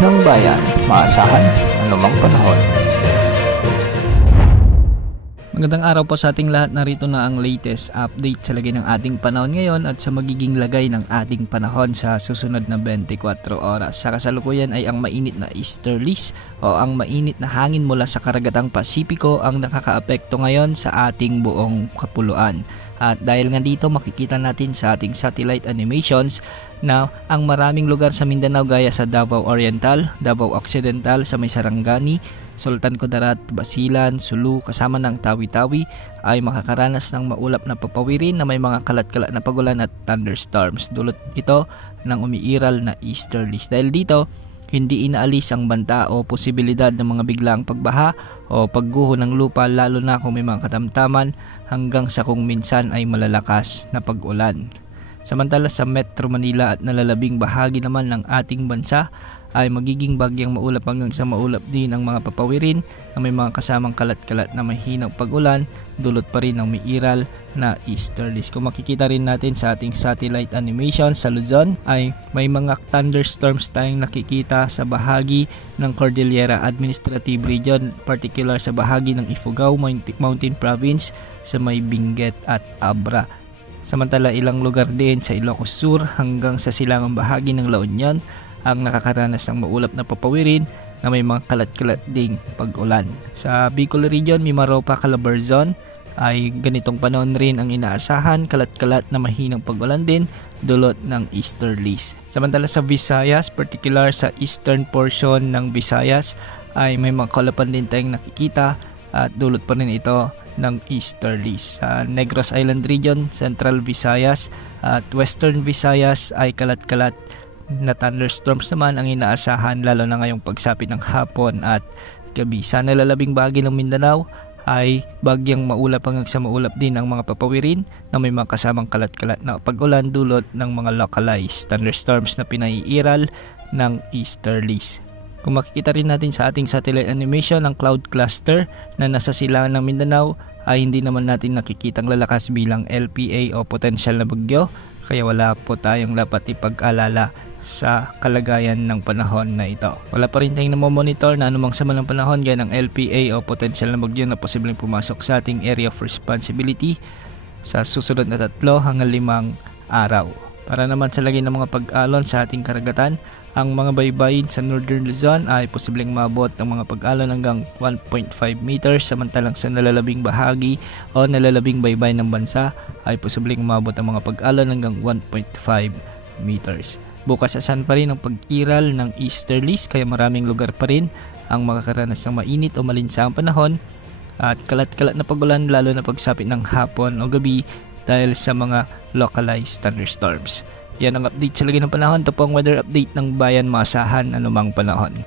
ng bayan, maasahan anumang panahon. Magandang araw po sa ating lahat. Narito na ang latest update sa lagay ng ating panahon ngayon at sa magiging lagay ng ating panahon sa susunod na 24 oras. Sa kasalukuyan ay ang mainit na easterlies o ang mainit na hangin mula sa karagatang Pasipiko ang nakakaapekto ngayon sa ating buong kapuluan. At dahil nga dito makikita natin sa ating satellite animations na ang maraming lugar sa Mindanao gaya sa Davao Oriental, Davao Occidental, sa may Sarangani, Sultan Kudarat, Basilan, Sulu kasama ng Tawi-Tawi ay makakaranas ng maulap na papawirin na may mga kalat-kalat na pagulan at thunderstorms. Dulot ito ng umiiral na easterlies. Dahil dito, hindi inaalis ang banta o posibilidad ng mga biglang pagbaha o pagguho ng lupa lalo na kung may mga katamtaman hanggang sa kung minsan ay malalakas na pag-ulan. Samantala sa Metro Manila at nalalabing bahagi naman ng ating bansa ay magiging bagyang maulap hanggang sa maulap din ang mga papawirin na may mga kasamang kalat-kalat na mahinang pag-ulan, dulot pa rin ng umiiral na easterlies. Kung makikita rin natin sa ating satellite animation sa Luzon ay may mga thunderstorms tayong nakikita sa bahagi ng Cordillera Administrative Region, particular sa bahagi ng Ifugao Mountain Province sa may Benguet at Abra. Samantala ilang lugar din sa Ilocos Sur hanggang sa silangang bahagi ng La Union ang nakakaranas ng maulap na papawirin na may mga kalat-kalat ding pag-ulan. Sa Bicol Region, Mimaropa, Calabarzon ay ganitong panahon rin ang inaasahan, kalat-kalat na mahinang pag-ulan din dulot ng easterlies. Samantala sa Visayas, particular sa eastern portion ng Visayas ay may mga kaulapan din tayong nakikita at dulot pa rin ito ng easterlies. Sa Negros Island Region, Central Visayas at Western Visayas ay kalat-kalat na thunderstorms naman ang inaasahan lalo na ngayong pagsapit ng hapon at gabi. Sa nalalabing bahagi ng Mindanao ay bagyang maulap hanggang sa maulap din ang mga papawirin na may mga kasamang kalat-kalat na pag-ulan dulot ng mga localized thunderstorms na pinaiiral ng easterlies. Kung makikita rin natin sa ating satellite animation ang cloud cluster na nasa silangan ng Mindanao ay hindi naman natin nakikitang lalakas bilang LPA o potensyal na bagyo, kaya wala po tayong dapat ipag-alala sa kalagayan ng panahon na ito. Wala pa rin tayong namomonitor na anumang sama ng panahon gaya ng LPA o potensyal na bagyo na posibleng pumasok sa ating area of responsibility sa susunod na 3 hanggang 5 araw. Para naman sa lagay ng mga pag-alon sa ating karagatan, ang mga baybayin sa Northern Luzon ay posibleng maabot ng mga pag-alon hanggang 1.5 meters, samantalang sa nalalabing bahagi o nalalabing baybay ng bansa ay posibleng maabot ng mga pag-alon hanggang 1.5 meters. Bukas asan pa rin ang pag-iral ng easterlies kaya maraming lugar pa rin ang makakaranas ng mainit o malinsangang panahon at kalat-kalat na pag-ulan lalo na pagsapit ng hapon o gabi dahil sa mga localized thunderstorms. Yan ang update sa lagay ng panahon. Ito po ang weather update ng bayan, maasahan anumang panahon.